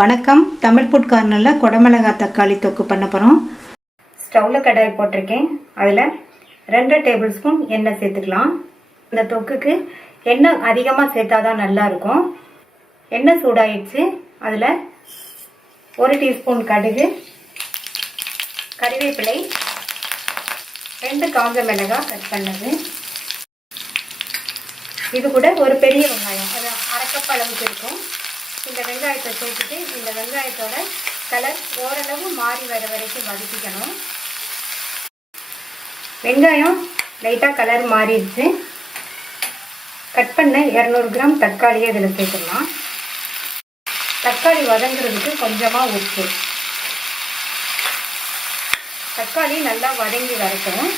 வணக்கம். தமிழ் ஃபுட் கார்னரில் குடமிளகாய் தக்காளி தொக்கு பண்ண போகிறோம். ஸ்டவ்வில் கடாய் போட்டிருக்கேன். அதில் 2 டேபிள் ஸ்பூன் எண்ணெய் சேர்த்துக்கலாம். இந்த தொக்குக்கு எண்ணெய் அதிகமாக சேர்த்தாதான் நல்லாயிருக்கும். எண்ணெய் சூடாயிடுச்சு. அதில் 1 டீஸ்பூன் கடுகு, கறிவேப்பிலை, 2 காஞ்ச மிளகாய் கட் பண்ணது, இது கூட ஒரு பெரிய வெங்காயம், அது அரை கப் அளவுக்கு இருக்கும். இந்த வெங்காயத்தை சேர்த்துட்டு இந்த வெங்காயத்தோட கலர் ஓரளவு மாறி வர வரைக்கும் வதக்கிக்கணும். வெங்காயம் லைட்டாக கலர் மாறிடுச்சு. கட் பண்ண 200 கிராம் தக்காளியை இதில் சேர்த்துடலாம். தக்காளி வதங்குறதுக்கு கொஞ்சமாக உப்பு. தக்காளி நல்லா வதங்கி வரட்டும்.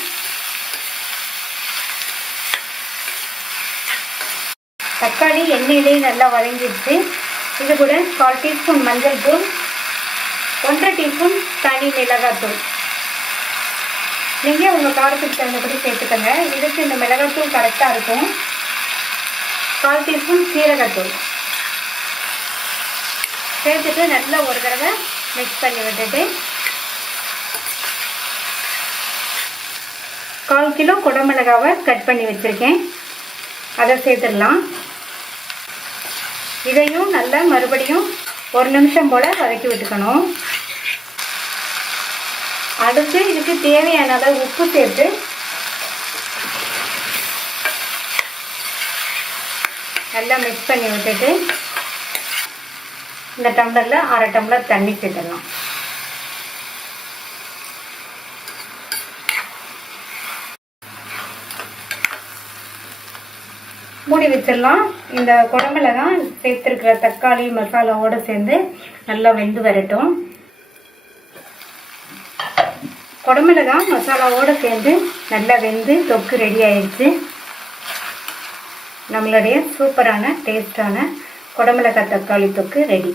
தக்காளி எண்ணெயிலே நல்லா வதங்கிடுச்சு. இது கூட 1/4 டீஸ்பூன் மஞ்சள் தூள், 1/2 டீஸ்பூன் தனி மிளகாத்தூள். நீங்கள் உங்கள் காரத்துக்கு தகுந்தபடி சேர்த்துக்கோங்க. இதுக்கு இந்த மிளகாத்தூள் கரெக்டாக இருக்கும். 1/4 டீஸ்பூன் சீரகத்தூள் சேர்த்துட்டு நல்லா ஒரு தடவை மிக்ஸ் பண்ணி விட்டுட்டு 1/4 கிலோ குடமிளகாவை கட் பண்ணி வச்சுருக்கேன், அதை சேர்த்துடலாம். இதையும் நல்லா மறுபடியும் 1 நிமிஷம் போல் வதக்கி விட்டுக்கணும். அடுத்து இதுக்கு தேவையான அளவு உப்பு சேர்த்து நல்லா மிக்ஸ் பண்ணி விட்டுட்டு இந்த டம்ளரில் 1/2 டம்ளர் தண்ணி சேர்த்துடலாம். மூடி வச்சிடலாம். இந்த குடமிளகாய் சேர்த்துருக்கிற தக்காளி மசாலாவோடு சேர்ந்து நல்லா வெந்து வரட்டும். குடமிளகாய் மசாலாவோடு சேர்ந்து நல்லா வெந்து தொக்கு ரெடி ஆயிடுச்சு. நம்மளுடைய சூப்பரான டேஸ்டான குடமிளகாய் தக்காளி தொக்கு ரெடி.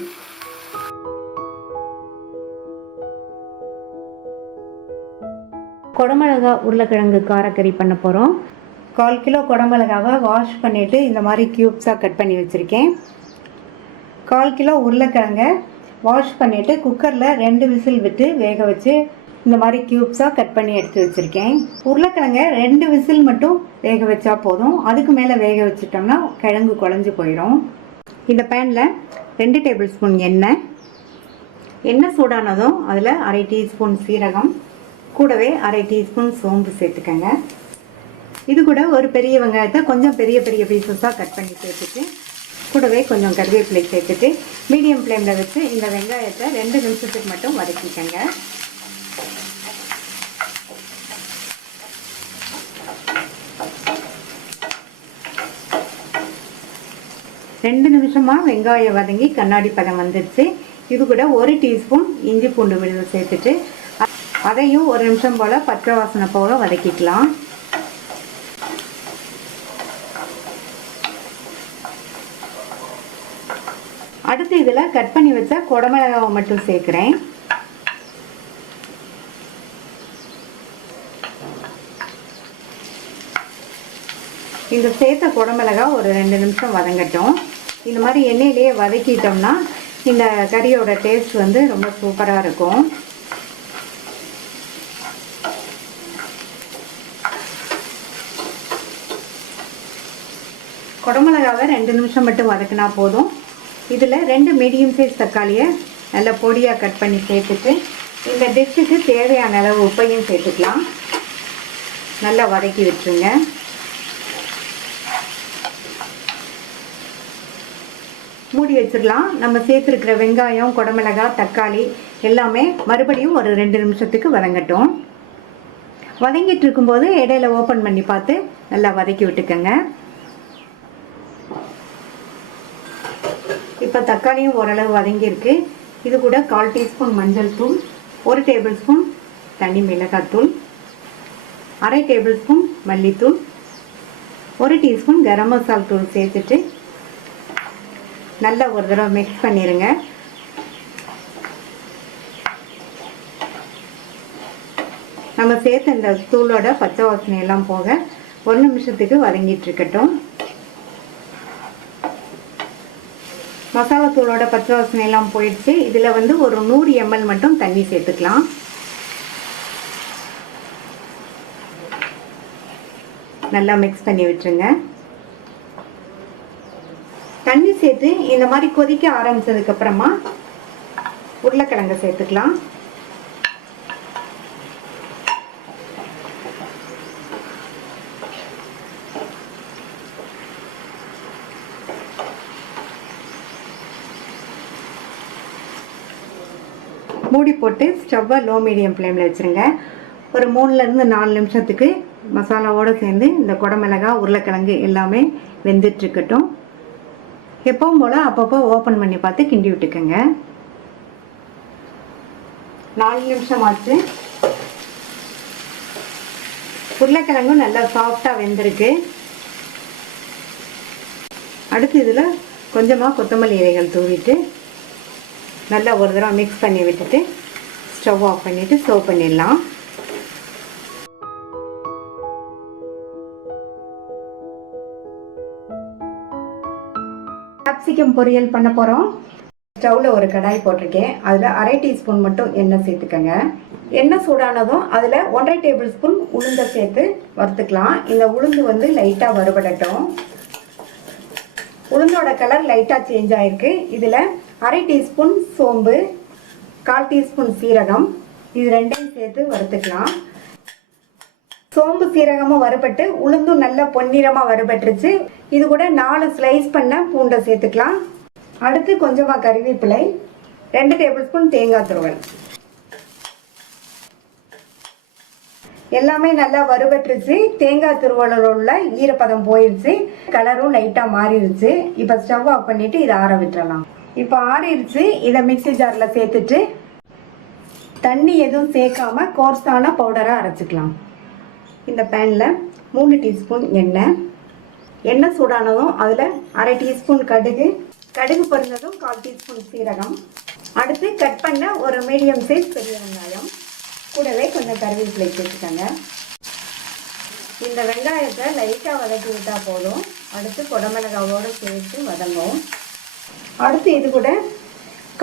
குடமிளகாய் உருளைக்கிழங்கு காரக்கறி பண்ண போகிறோம். 1/4 கிலோ குடமிளகாவை வாஷ் பண்ணிவிட்டு இந்த மாதிரி க்யூப்ஸாக கட் பண்ணி வச்சுருக்கேன். 1/4 கிலோ உருளைக்கிழங்க வாஷ் பண்ணிவிட்டு குக்கரில் 2 விசில் விட்டு வேக வச்சு இந்த மாதிரி க்யூப்ஸாக கட் பண்ணி எடுத்து வச்சுருக்கேன். உருளைக்கிழங்க 2 விசில் மட்டும் வேக வச்சா போதும். அதுக்கு மேலே வேக வச்சுட்டோம்னா கிழங்கு குழஞ்சி போயிடும். இந்த பேனில் 2 டேபிள் ஸ்பூன் எண்ணெய் சூடானதும் அதில் 1/2 டீஸ்பூன் சீரகம், கூடவே 1/2 டீஸ்பூன் சோம்பு சேர்த்துக்கங்க. இது கூட ஒரு பெரிய வெங்காயத்தை கொஞ்சம் பெரிய பெரிய பீசஸாக கட் பண்ணி சேர்த்துட்டு கூடவே கொஞ்சம் கறிவேப்பிலை சேர்த்துட்டு மீடியம் ஃப்ளேமில் வச்சு இந்த வெங்காயத்தை 2 நிமிஷத்துக்கு மட்டும் வதக்கிக்கங்க. ரெண்டு நிமிஷமாக வெங்காயம் வதங்கி கண்ணாடி பதம் வந்துடுச்சு. இது கூட 1 டீஸ்பூன் இஞ்சி பூண்டு விழுது சேர்த்துட்டு அதையும் 1 நிமிஷம் போல் பச்சை வாசனை போல் வதக்கிக்கலாம். அடுத்து இதில் கட் பண்ணி வச்ச குடமிளகாவை மட்டும் சேர்க்குறேன். இந்த சேர்த்த குடமிளகா ஒரு 2 நிமிஷம் வதங்கட்டும். இந்த மாதிரி எண்ணெயிலேயே வதக்கிட்டோம்னா இந்த கறியோட டேஸ்ட் வந்து ரொம்ப சூப்பராக இருக்கும். குடமிளகாவை 2 நிமிஷம் மட்டும் வதக்கினா போதும். இதில் 2 மீடியம் சைஸ் தக்காளியை நல்லா பொடியாக கட் பண்ணி சேர்த்துட்டு இந்த டிஷ்ஷுக்கு தேவையான அளவு உப்பையும் சேர்த்துக்கலாம். நல்லா வதக்கி விட்டுருங்க. மூடி வச்சிடலாம். நம்ம சேர்த்துருக்கிற வெங்காயம், குடமிளகாய், தக்காளி எல்லாமே மறுபடியும் ஒரு 2 நிமிஷத்துக்கு வதங்கட்டும். வதங்கிட்டு இருக்கும்போது இடையில ஓப்பன் பண்ணி பார்த்து நல்லா வதக்கி விட்டுக்கோங்க. இப்போ தக்காளியும் ஓரளவு வதங்கியிருக்கு. இது கூட 1/4 டீஸ்பூன் மஞ்சள் தூள், 1 டேபிள் ஸ்பூன் தனி மிளகாத்தூள், 1/2 டேபிள் ஸ்பூன் மல்லித்தூள், 1 டீஸ்பூன் கரம் மசாலா தூள் சேர்த்துட்டு நல்லா ஒரு தடவை மிக்ஸ் பண்ணிடுங்க. நம்ம சேர்த்த இந்த தூளோட பச்சை வாசனை எல்லாம் போக 1 நிமிஷத்துக்கு வதங்கிட்டு இருக்கட்டும். மசாலா தூளோட பச்சை வாசனை எல்லாம் போயிடுச்சு. இதில் வந்து ஒரு 100 ml மட்டும் தண்ணி சேர்த்துக்கலாம். நல்லா மிக்ஸ் பண்ணி விட்டுருங்க. தண்ணி சேர்த்து இந்த மாதிரி கொதிக்க ஆரம்பிச்சதுக்கு அப்புறமா உருளைக்கிழங்கு சேர்த்துக்கலாம். மூடி போட்டு ஸ்டவ்வை லோ மீடியம் ஃப்ளேமில் வச்சுருங்க. ஒரு 3லேருந்து 4 நிமிஷத்துக்கு மசாலாவோடு சேர்ந்து இந்த குடமிளகாய் உருளைக்கிழங்கு எல்லாமே வெந்துட்டுருக்கட்டும். எப்பவும் போல் அப்பப்போ ஓப்பன் பண்ணி பார்த்து கிண்டி விட்டுக்கோங்க. 4 நிமிஷம் ஆச்சு. உருளைக்கிழங்கும் நல்லா சாஃப்டாக வெந்திருக்கு. அடுத்து இதில் கொஞ்சமாக கொத்தமல்லி இலைகள் தூவிட்டு நல்லா ஒரு தடவை மிக்ஸ் பண்ணி விட்டுட்டு ஸ்டவ் ஆஃப் பண்ணிவிட்டு சர்வ் பண்ணிடலாம். கேப்சிகம் பொரியல் பண்ண போகிறோம். ஸ்டவ்வில் ஒரு கடாய் போட்டிருக்கேன். அதில் 1/2 டீஸ்பூன் மட்டும் எண்ணெய் சேர்த்துக்கோங்க. எண்ணெய் சூடானதும் அதில் 1/2 டேபிள் ஸ்பூன் உளுந்தை சேர்த்து வறுத்துக்கலாம். இந்த உளுந்து வந்து லைட்டாக வறுபடட்டும். உளுந்தோட கலர் லைட்டாக சேஞ்ச் ஆகிருக்கு. இதில் 1/2 டீஸ்பூன் சோம்பு, 1/4 டீஸ்பூன் சீரகம், இது ரெண்டையும் சேர்த்து வறுத்துக்கலாம். சோம்பு சீரகமும் வறுபட்டு உளுந்தும் நல்லா பொன்னிறமாக வறுபட்டுருச்சு. இது கூட 4 ஸ்லைஸ் பண்ண பூண்டை சேர்த்துக்கலாம். அடுத்து கொஞ்சமாக கறிவேப்பிலை, 2 டேபிள் ஸ்பூன் தேங்காய் துருவல். எல்லாமே நல்லா வறுபட்டுருச்சு. தேங்காய் துருவலில் உள்ள ஈரப்பதம் போயிடுச்சு. கலரும் லைட்டாக மாறிடுச்சு. இப்போ ஸ்டவ் ஆஃப் பண்ணிவிட்டு இதை ஆற விட்டுறலாம். இப்போ ஆறிடுச்சு. இதை மிக்ஸி ஜாரில் சேர்த்துட்டு தண்ணி எதுவும் சேர்க்காம கோர்ஸான பவுடராக அரைச்சிக்கலாம். இந்த பேனில் 3 டீஸ்பூன் எண்ணெய் சூடானதும் அதில் 1/2 டீஸ்பூன் கடுகு பொரிஞ்சதும் 1/4 டீஸ்பூன் சீரகம். அடுத்து கட் பண்ண ஒரு மீடியம் சைஸ் பெரிய வெங்காயம், கூடவே கொஞ்சம் கருவேப்பிலை சேர்த்துக்கோங்க. இந்த வெங்காயத்தை லைட்டாக வதக்கி விட்டால் போதும். அடுத்து குடமிளகாவோடு சேர்த்து வதங்கும். அடுத்து இது கூட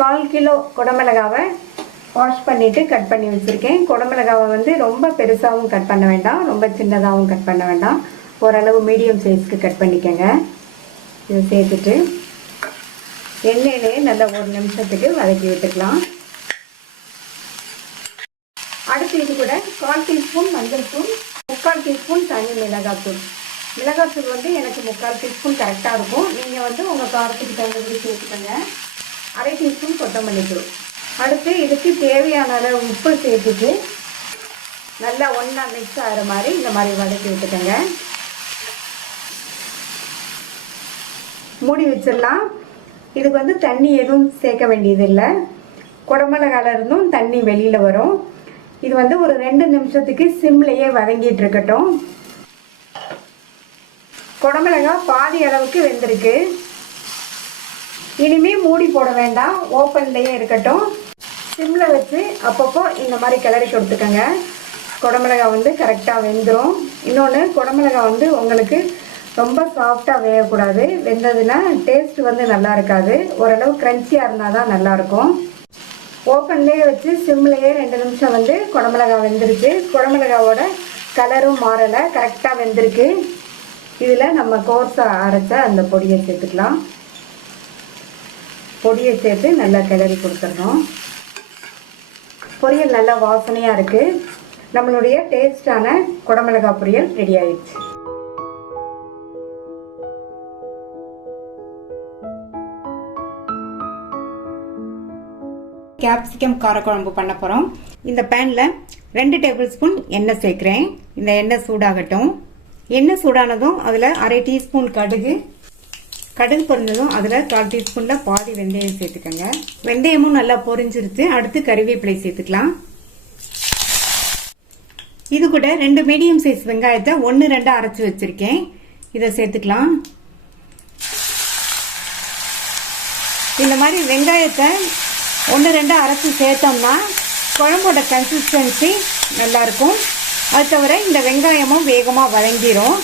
1/4 கிலோ குடமிளகாவை வாஷ் பண்ணிவிட்டு கட் பண்ணி வச்சுருக்கேன். குடமிளகாவை வந்து ரொம்ப பெருசாகவும் கட் பண்ண வேண்டாம், ரொம்ப சின்னதாகவும் கட் பண்ண வேண்டாம். ஓரளவு மீடியம் சைஸ்க்கு கட் பண்ணிக்கோங்க. இதை சேர்த்துட்டு எண்ணெயிலே நல்லா 1 நிமிஷத்துக்கு வதக்கி விட்டுக்கலாம். அடுத்து இது கூட 1/4 டீஸ்பூன் மஞ்சள் தூள், 3/4 டீஸ்பூன் தனி மிளகாத்தூள். மிளகாத்தூள் வந்து எனக்கு 3/4 டீஸ்பூன் கரெக்டாக இருக்கும். நீங்கள் வந்து உங்கள் காரத்துக்கு தகுந்தபடி சேர்த்துக்கோங்க. 1/2 டீஸ்பூன் கொத்தமல்லி தூள். அடுத்து இதுக்கு தேவையான அளவு உப்பு சேர்த்துட்டு நல்லா ஒன்றா மிக்ஸ் ஆகிற மாதிரி இந்த மாதிரி வதக்கி விட்டுக்கோங்க. மூடி வச்சிடலாம். இதுக்கு வந்து தண்ணி எதுவும் சேர்க்க வேண்டியதில்லை. குடமிளகால இருந்தும் தண்ணி வெளியில் வரும். இது வந்து ஒரு 2 நிமிஷத்துக்கு சிம்லேயே வதங்கிட்டு இருக்கட்டும். குடமிளகாய் பாதி அளவுக்கு வெந்திருக்கு. இனிமே மூடி போட வேண்டாம், ஓப்பன்லேயே இருக்கட்டும். சிம்மில் வச்சு அப்பப்போ இந்த மாதிரி கிளறி கொடுத்துக்கோங்க. குடமிளகாய் வந்து கரெக்டாக வெந்துடும். இன்னொன்று, குடமிளகாய் வந்து உங்களுக்கு ரொம்ப சாஃப்டாக வேகக்கூடாது. வெந்ததுன்னா டேஸ்ட் வந்து நல்லா இருக்காது. ஓரளவு க்ரன்ச்சியாக இருந்தால் தான் நல்லாயிருக்கும். ஓப்பன்லேயே வச்சு சிம்லேயே 2 நிமிஷம் வந்து குடமிளகாய் வெந்துருச்சு. குடமிளகாவோட கலரும் மாறலை, கரெக்டாக வெந்திருக்கு. இதில் நம்ம கோர்ஸாக அரைச்ச அந்த பொடியை சேர்த்துக்கலாம். பொடியை சேர்த்து நல்லா கிளறி கொடுத்துடணும். பொரியல் நல்லா வாசனையாக இருக்குது. நம்மளுடைய டேஸ்டான குடமிளகாய் பொரியல் ரெடி ஆயிடுச்சு. கேப்சிகம் காரக்குழம்பு பண்ண போகிறோம். இந்த பேனில் 2 டேபிள் ஸ்பூன் எண்ணெய் சேர்க்குறேன். இந்த எண்ணெய் சூடாகட்டும். எண்ணெய் சூடானதும் அதில் 1/2 டீஸ்பூன் கடுகு பொரிஞ்சதும் அதில் 1/4 டீஸ்பூனில் பாதி வெந்தயம் சேர்த்துக்கோங்க. வெந்தயமும் நல்லா பொரிஞ்சிருச்சு. அடுத்து கறிவேப்பிலை சேர்த்துக்கலாம். இது கூட 2 மீடியம் சைஸ் வெங்காயத்தை 1-2 அரைச்சி வச்சிருக்கேன். இதை சேர்த்துக்கலாம். இந்த மாதிரி வெங்காயத்தை 1-2 அரைச்சி சேர்த்தோம்னா குழம்போட கன்சிஸ்டன்சி நல்லாயிருக்கும். அது தவிர இந்த வெங்காயமும் வேகமாக வதங்கிடும்.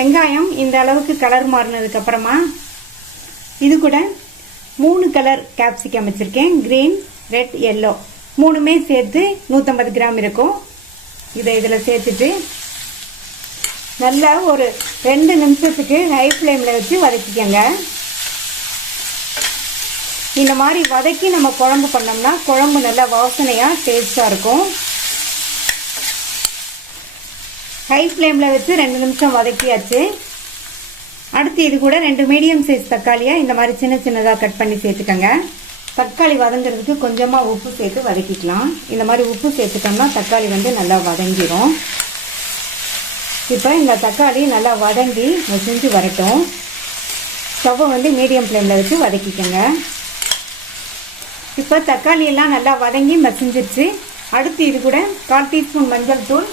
வெங்காயம் இந்த அளவுக்கு கலர் மாறினதுக்கப்புறமா இது கூட 3 கலர் கேப்சிகம் வச்சுருக்கேன். க்ரீன், ரெட், எல்லோ 3மே சேர்த்து 150 கிராம் இருக்கும். இதை இதில் சேர்த்துட்டு நல்லா ஒரு 2 நிமிஷத்துக்கு ஹை ஃப்ளேமில் வச்சு வதக்கிக்கங்க. இந்த மாதிரி வதக்கி நம்ம குழம்பு பண்ணோம்னா குழம்பு நல்லா வாசனையாக டேஸ்ட்டாக இருக்கும். ஹை ஃப்ளேமில் வச்சு 2 நிமிஷம் வதக்கியாச்சு. அடுத்து இது கூட 2 மீடியம் சைஸ் தக்காளியை இந்த மாதிரி சின்ன சின்னதாக கட் பண்ணி சேர்த்துக்கங்க. தக்காளி வதங்கிறதுக்கு கொஞ்சமாக உப்பு சேர்த்து வதக்கிக்கலாம். இந்த மாதிரி உப்பு சேர்த்துட்டோம்னா தக்காளி வந்து நல்லா வதங்கிடும். இப்போ இந்த தக்காளி நல்லா வதங்கி மசிஞ்சு வரட்டும். ஸ்டவ்வை வந்து மீடியம் ஃப்ளேமில் வச்சு வதக்கிக்கங்க. இப்போ தக்காளி எல்லாம் நல்லா வதங்கி மசிஞ்சிருச்சு. அடுத்து இது கூட 1/4 டீஸ்பூன் மஞ்சள் தூள்,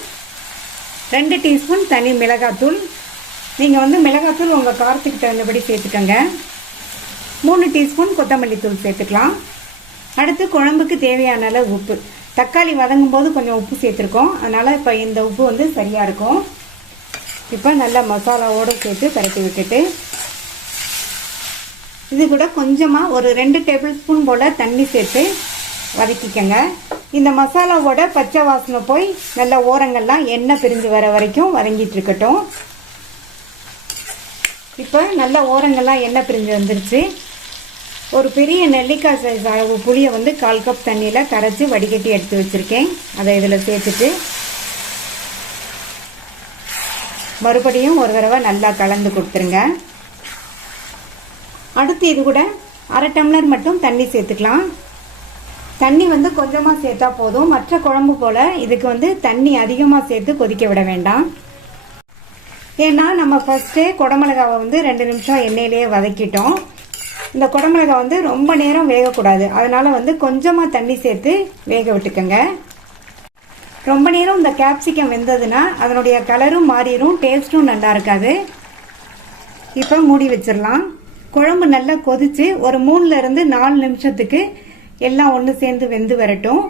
2 டீஸ்பூன் தனி மிளகாத்தூள். நீங்கள் வந்து மிளகாத்தூள் உங்கள் காரத்துக்கு தகுந்தபடி சேர்த்துக்கங்க. 3 டீஸ்பூன் கொத்தமல்லி தூள் சேர்த்துக்கலாம். அடுத்து குழம்புக்கு தேவையான அளவு உப்பு. தக்காளி வதங்கும் போது கொஞ்சம் உப்பு சேர்த்துருக்கோம், அதனால் இப்போ இந்த உப்பு வந்து சரியாக இருக்கும். இப்போ நல்லா மசாலாவோடு சேர்த்து பரட்டி விட்டுட்டு இது கூட கொஞ்சமாக ஒரு 2 டேபிள் ஸ்பூன் போல் தண்ணி சேர்த்து வதக்கிக்கங்க. இந்த மசாலாவோட பச்சை வாசனை போய் நல்ல ஓரங்கள்லாம் எண்ணெய் பிரிஞ்சு வர வரைக்கும் வதங்கிட்டு இருக்கட்டும். இப்போ நல்ல ஓரங்கள்லாம் எண்ணெய் பிரிஞ்சு வந்துருச்சு. ஒரு பெரிய நெல்லிக்காய் சைஸ் அளவு புளியை வந்து 1/4 கப் தண்ணியில் கரைச்சி வடிகட்டி எடுத்து வச்சுருக்கேன். அதை இதில் சேர்த்துட்டு மறுபடியும் ஒரு தடவை நல்லா கலந்து கொடுத்துருங்க. அடுத்து இது கூட 1/2 டம்ளர் மட்டும் தண்ணி சேர்த்துக்கலாம். தண்ணி வந்து கொஞ்சமாக சேர்த்தா போதும். மற்ற குழம்பு போல் இதுக்கு வந்து தண்ணி அதிகமாக சேர்த்து கொதிக்க விட வேண்டாம். ஏன்னா நம்ம ஃபஸ்ட்டே குடமிளகாவை வந்து 2 நிமிஷம் எண்ணெயிலேயே வதக்கிட்டோம். இந்த குடமிளகா வந்து ரொம்ப நேரம் வேகக்கூடாது, அதனால் வந்து கொஞ்சமாக தண்ணி சேர்த்து வேக விட்டுக்கங்க. ரொம்ப நேரம் இந்த கேப்சிகம் வெந்ததுன்னா அதனுடைய கலரும் மாறிடும், டேஸ்ட்டும் நல்லா இருக்காது. இப்போ மூடி வச்சிடலாம். குழம்பு நல்லா கொதிச்சு ஒரு 3லேருந்து 4 நிமிஷத்துக்கு எல்லாம் ஒன்று சேர்ந்து வெந்து வரட்டும்.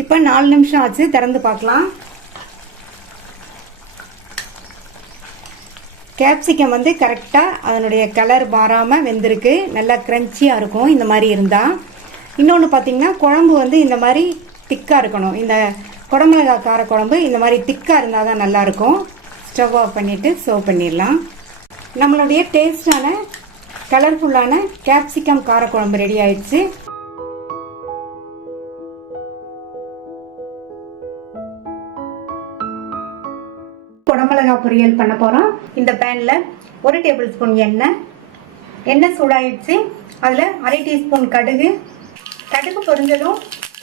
இப்போ 4 நிமிஷம் ஆச்சு, திறந்து பார்க்கலாம். கேப்சிகம் வந்து கரெக்டாக அதனுடைய கலர் மாறாமல் வெந்திருக்கு. நல்லா க்ரன்ச்சியாக இருக்கும் இந்த மாதிரி இருந்தால். இன்னொன்று பார்த்தீங்கன்னா குழம்பு வந்து இந்த மாதிரி திக்காக இருக்கணும். இந்த குடமிளகா கார குழம்பு இந்த மாதிரி திக்காக இருந்தால் தான் நல்லாயிருக்கும். ஸ்டவ் ஆஃப் பண்ணிவிட்டு சர்வ் பண்ணிடலாம். நம்மளுடைய டேஸ்டான கலர்ஃபுல்லான கேப்சிகம் காரக்குழம்பு ரெடி ஆயிடுச்சு. குடமிளகா பொரியல் பண்ண போகிறோம். இந்த பேனில் 1 டேபிள் ஸ்பூன் எண்ணெய் சூடாயிடுச்சு. அதில் 1/2 டீஸ்பூன் கடுகு பொரிஞ்சதும்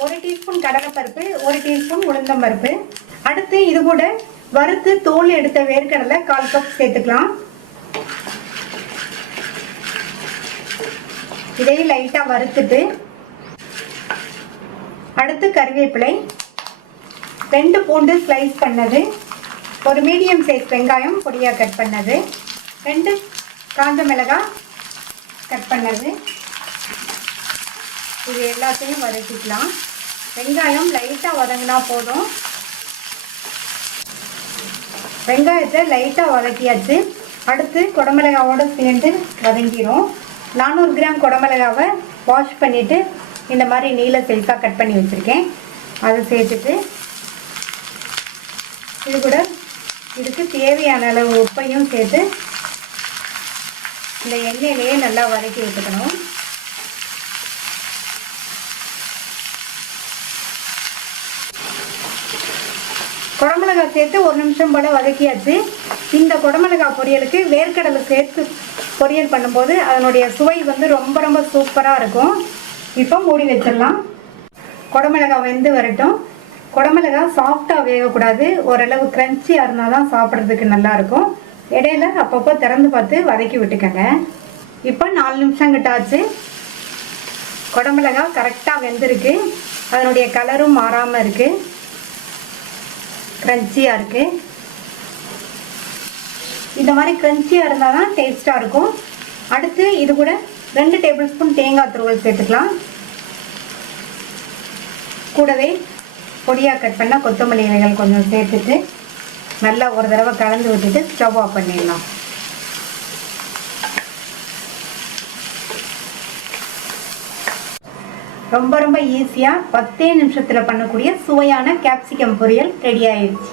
1 டீஸ்பூன் கடலைப்பருப்பு, 1 டீஸ்பூன் உளுந்தம்பருப்பு. அடுத்து இது கூட வறுத்து தோல் எடுத்த வேர்க்கடலை 1/4 கப் சேர்த்துக்கலாம். இதையும் லைட்டாக வறுத்துட்டு அடுத்து கறிவேப்பிலை, 2 பூண்டு ஸ்லைஸ் பண்ணது, ஒரு மீடியம் சைஸ் வெங்காயம் பொடியாக கட் பண்ணது, 2 காஞ்ச மிளகாய் கட் பண்ணது. இது எல்லாத்தையும் வதக்கிக்கலாம். வெங்காயம் லைட்டாக வதங்கினா போதும். வெங்காயத்தை லைட்டாக வதக்கியாச்சு. அடுத்து குடமிளகாவோடு சேர்ந்து வதங்கிடும். 400 கிராம் குடமிளகாவை வாஷ் பண்ணிவிட்டு இந்த மாதிரி நீல சைஸாக கட் பண்ணி வச்சுருக்கேன். அதை சேர்த்துட்டு இது கூட இதுக்கு தேவையான அளவு உப்பையும் சேர்த்து இந்த எண்ணெயிலேயே நல்லா வதக்கி விட்டுக்கணும். குடமிளகா சேர்த்து 1 நிமிஷம் போல் வதக்கியாச்சு. இந்த குடமிளகா பொரியலுக்கு வேர்க்கடலை சேர்த்து பொரியல் பண்ணும்போது அதனுடைய சுவை வந்து ரொம்ப ரொம்ப சூப்பராக இருக்கும். இப்போ மூடி வச்சிடலாம். குடமிளகா வெந்து வரட்டும். குடமிளகா சாஃப்டாக வேகக்கூடாது, ஓரளவு க்ரன்ச்சியாக இருந்தால் தான் சாப்பிட்றதுக்கு நல்லாயிருக்கும். இடையில அப்பப்போ திறந்து பார்த்து வதக்கி விட்டுக்கங்க. இப்போ 4 நிமிஷம் கிட்ட ஆச்சு. குடமிளகா கரெக்டாக வெந்திருக்கு. அதனுடைய கலரும் மாறாமல் இருக்குது, க்ரன்ச்சியாக இருக்குது. இந்த மாதிரி க்ரன்ச்சியாக இருந்தால் தான் டேஸ்ட்டாக இருக்கும். அடுத்து இது கூட 2 டேபிள் ஸ்பூன் தேங்காய் துருவல் சேர்த்துக்கலாம். கூடவே பொடியாக கட் பண்ண கொத்தமல்லி இலைகள் கொஞ்சம் சேர்த்துட்டு நல்லா ஒரு தடவை கலந்து விட்டுட்டு ஸ்டவ் ஆஃப் பண்ணிடலாம். ரொம்ப ரொம்ப ஈஸியாக 10 நிமிஷத்தில் பண்ணக்கூடிய சுவையான கேப்சிகம் பொரியல் ரெடி ஆயிடுச்சு.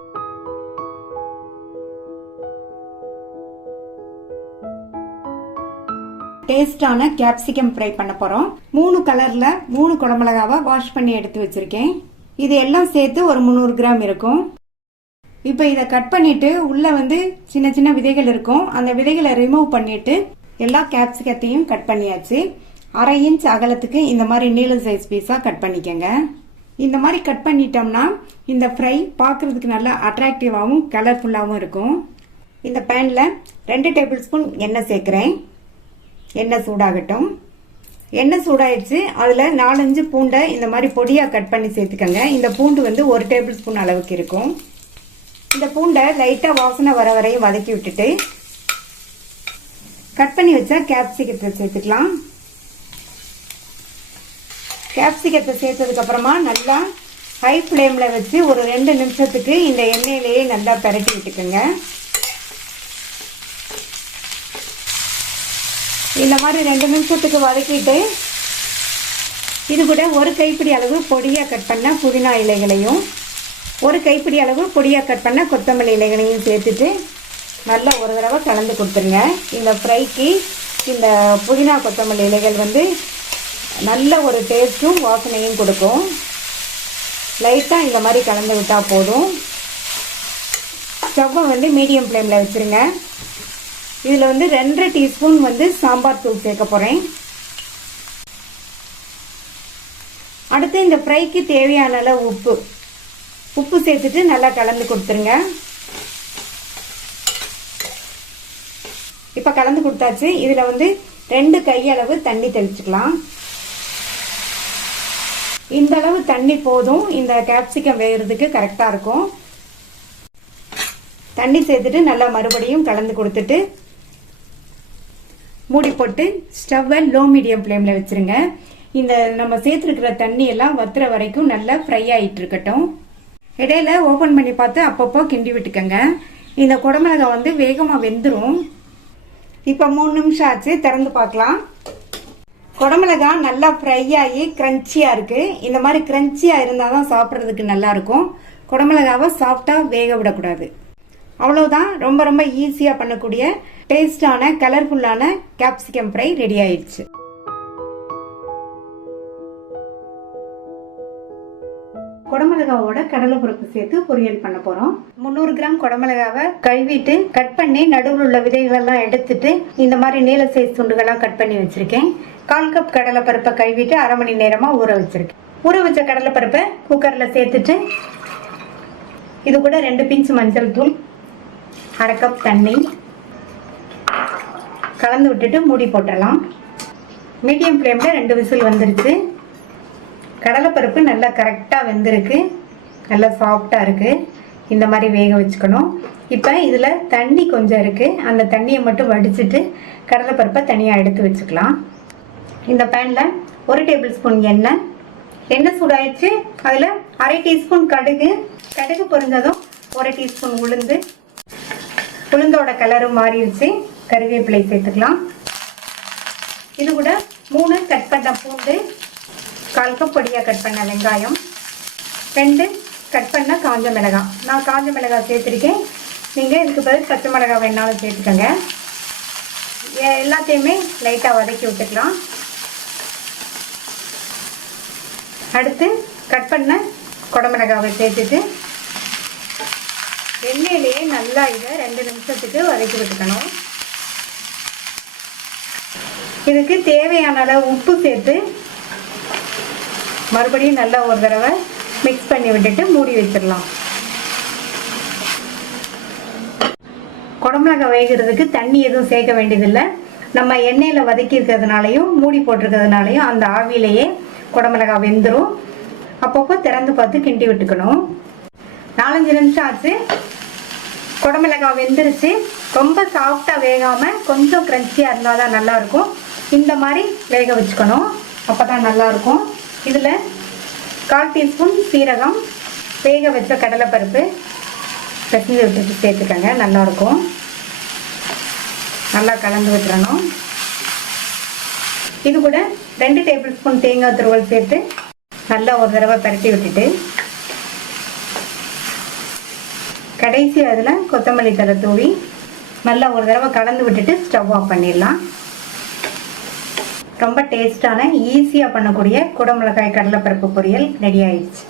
டேஸ்டான கேப்சிகம் ஃப்ரை பண்ண போகிறோம். 3 கலரில் 3 குடமிளகாவை வாஷ் பண்ணி எடுத்து வச்சுருக்கேன். இது எல்லாம் சேர்த்து ஒரு 300 கிராம் இருக்கும். இப்போ இதை கட் பண்ணிவிட்டு உள்ளே சின்ன சின்ன விதைகள் இருக்கும். அந்த விதைகளை ரிமூவ் பண்ணிவிட்டு எல்லா கேப்சிகத்தையும் கட் பண்ணியாச்சு. 1/2 இன்ச் அகலத்துக்கு இந்த மாதிரி நீள சைஸ் பீஸாக கட் பண்ணிக்கோங்க. இந்த மாதிரி கட் பண்ணிட்டோம்னா இந்த ஃப்ரை பார்க்குறதுக்கு நல்லா அட்ராக்டிவாகவும் கலர்ஃபுல்லாகவும் இருக்கும். இந்த பேனில் 2 டேபிள் ஸ்பூன் எண்ணெய் சேர்க்குறேன். எண்ணெய் சூடாகட்டும். எண்ணெய் சூடாயிடுச்சு. அதில் 4-5 பூண்டை இந்த மாதிரி பொடியாக கட் பண்ணி சேர்த்துக்கோங்க. இந்த பூண்டு 1 டேபிள் ஸ்பூன் அளவுக்கு இருக்கும். இந்த பூண்டை லைட்டாக வாசனை வர வரையும் வதக்கி விட்டுட்டு கட் பண்ணி வச்சா கேப்சிகத்தை சேர்த்துக்கலாம். கேப்சிகத்தை சேர்த்ததுக்கு அப்புறமா நல்லா ஹை ஃப்ளேமில் வச்சு ஒரு 2 நிமிஷத்துக்கு இந்த எண்ணெயிலேயே நல்லா பரட்டி விட்டுக்கோங்க. இந்த மாதிரி 2 நிமிஷத்துக்கு வதக்கிட்டு இது கூட ஒரு கைப்பிடி அளவு பொடியாக கட் பண்ண புதினா இலைகளையும் ஒரு கைப்பிடி அளவு பொடியாக கட் பண்ண கொத்தமல்லி இலைகளையும் சேர்த்துட்டு நல்லா ஒரு தடவை கலந்து கொடுத்துருங்க. இந்த ஃப்ரைக்கு இந்த புதினா கொத்தமல்லி இலைகள் நல்ல ஒரு டேஸ்ட்டும் வாசனையும் கொடுக்கும். லைட்டாக இந்த மாதிரி கலந்து விட்டால் போதும். ஸ்டவ்வை மீடியம் ஃப்ளேமில் வச்சுருங்க. இதில் 2.5 டீஸ்பூன் சாம்பார் தூள் சேர்க்க போகிறேன். அடுத்து இந்த ஃப்ரைக்கு தேவையான அளவு உப்பு சேர்த்துட்டு நல்லா கலந்து கொடுத்துருங்க. இப்போ கலந்து கொடுத்தாச்சு. இதில் 2 கையளவு தண்ணி தெளிச்சுக்கலாம். இந்த அளவு தண்ணி போதும். இந்த கேப்சிகம் வேகிறதுக்கு கரெக்டாக இருக்கும். தண்ணி சேர்த்துட்டு நல்லா மறுபடியும் கலந்து கொடுத்துட்டு மூடி போட்டு ஸ்டவ்வை லோ மீடியம் ஃப்ளேமில் வச்சுருங்க. இந்த நம்ம சேர்த்துருக்கிற தண்ணி எல்லாம் வத்துற வரைக்கும் நல்லா ஃப்ரை ஆகிட்டு இருக்கட்டும். இடையில ஓப்பன் பண்ணி பார்த்து அப்பப்போ கிண்டி விட்டுக்கோங்க. இந்த குடமிளகா வேகமாக வெந்துடும். இப்போ 3 நிமிஷம் ஆச்சு. திறந்து பார்க்கலாம். குடமிளகா நல்லா ஃப்ரை ஆகி கிரன்ச்சியாக இருக்குது. இந்த மாதிரி கிரன்ச்சியாக இருந்தால் தான் சாப்பிட்றதுக்கு நல்லாயிருக்கும். குடமிளகாவை சாஃப்டாக வேக விடக்கூடாது. அவ்வளோதான். ரொம்ப ரொம்ப ஈஸியாக பண்ணக்கூடிய டேஸ்டான கலர்ஃபுல்லான கேப்சிகம் ஃப்ரை ரெடி ஆயிடுச்சு. குடமிளகாவோட கடலைப்பருப்பு சேர்த்து பொரியல் பண்ண போகிறோம். 300 கிராம் குடமிளகாவை கழுவிட்டு கட் பண்ணி நடுவில் உள்ள விதைகளெல்லாம் எடுத்துட்டு இந்த மாதிரி நீல சைஸ் துண்டுகளாக கட் பண்ணி வச்சுருக்கேன். 1/4 கப் கடலைப்பருப்பை கழுவிட்டு 1/2 மணி நேரமாக ஊற வச்சுருக்கேன். ஊற வச்ச கடலைப்பருப்பை குக்கரில் சேர்த்துட்டு இது கூட 2 பிஞ்ச் மஞ்சள் தூள், 1/2 கப் தண்ணி கலந்து விட்டுட்டு மூடி போட்டுடலாம். மீடியம் ஃப்ளேமில் 2 விசில் வந்துருச்சு. கடலைப்பருப்பு நல்லா கரெக்டாக வெந்திருக்கு. நல்லா சாஃப்டாக இருக்குது. இந்த மாதிரி வேக வச்சுக்கணும். இப்போ இதில் தண்ணி கொஞ்சம் இருக்குது. அந்த தண்ணியை மட்டும் வடிச்சிட்டு கடலைப்பருப்பை தனியாக எடுத்து வச்சுக்கலாம். இந்த பேனில் 1 டேபிள் ஸ்பூன் எண்ணெய் சூடாயிடுச்சு. அதில் 1/2 டீஸ்பூன் கடுகு பொரிஞ்சதும் 1 டீஸ்பூன் உளுந்தோட கலரும் மாறிடுச்சு. கருவேப்பிலை சேர்த்துக்கலாம். இது கூட 3 கட் பண்ண பூண்டு, 1/4 கப் பொடியாக கட் பண்ண வெங்காயம், 2 கட் பண்ண காஞ்ச மிளகாய். நான் காஞ்ச மிளகாய் சேர்த்துருக்கேன். நீங்கள் இதுக்கு பதில் பச்சை மிளகாய் வேணாலும் சேர்த்துக்கோங்க. எல்லாத்தையுமே லைட்டாக வதக்கி விட்டுக்கலாம். அடுத்து கட் பண்ண குடமிளகாவை சேர்த்துட்டு எண்ணெயிலேயே நல்லா இதை 2 நிமிஷத்துக்கு வதக்கி விட்டுக்கணும். இதுக்கு தேவையான அளவு உப்பு சேர்த்து மறுபடியும் நல்லா ஒரு தடவை மிக்ஸ் பண்ணி விட்டுட்டு மூடி வச்சிடலாம். குடமிளகாய் வேகிறதுக்கு தண்ணி எதுவும் சேர்க்க வேண்டியதில்லை. நம்ம எண்ணெயில் வதக்கி இருக்கிறதுனாலையும் மூடி போட்டிருக்கிறதுனாலையும் அந்த ஆவியிலேயே குடமிளகாய் வெந்துடும். அப்பப்போ திறந்து பார்த்து கிண்டி விட்டுக்கணும். 4-5 நிமிஷம் ஆச்சு. குடமிளகாய் வெந்துருச்சு. ரொம்ப சாஃப்டாக வேகாமல் கொஞ்சம் க்ரன்ச்சியாக இருந்தால் தான் நல்லாயிருக்கும். இந்த மாதிரி வேக வச்சுக்கணும். அப்போ தான் நல்லாயிருக்கும். இதில் 1/4 டீஸ்பூன் சீரகம், வேக வச்ச கடலைப்பருப்பு, பிசைஞ்சு விட்டுட்டு சேர்த்துக்கங்க, நல்லாயிருக்கும். நல்லா கலந்து விட்டுறணும். இது கூட 2 டேபிள் ஸ்பூன் தேங்காய் துருவல் சேர்த்து நல்லா ஒரு தடவை பரட்டி விட்டுட்டு கடைசி அதில் கொத்தமல்லி தழை தூவி நல்லா ஒரு தடவை கலந்து விட்டுட்டு ஸ்டவ் ஆஃப் பண்ணிடலாம். ரொம்ப டேஸ்டான ஈஸியாக பண்ணக்கூடிய குடமிளகாய் கடலைப்பருப்பு பொரியல் ரெடி ஆயிடுச்சு.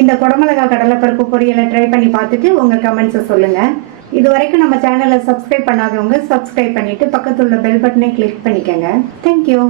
இந்த குடமிளகாய் கடலைப்பருப்பு பொரியலை ட்ரை பண்ணி பார்த்துட்டு உங்கள் கமெண்ட்ஸை சொல்லுங்கள். இது வரைக்கும் நம்ம சேனலை சப்ஸ்கிரைப் பண்ணாதவங்க சப்ஸ்கிரைப் பண்ணிவிட்டு பக்கத்தில் உள்ள பெல் பட்டனை கிளிக் பண்ணிக்கோங்க. தேங்க்யூ.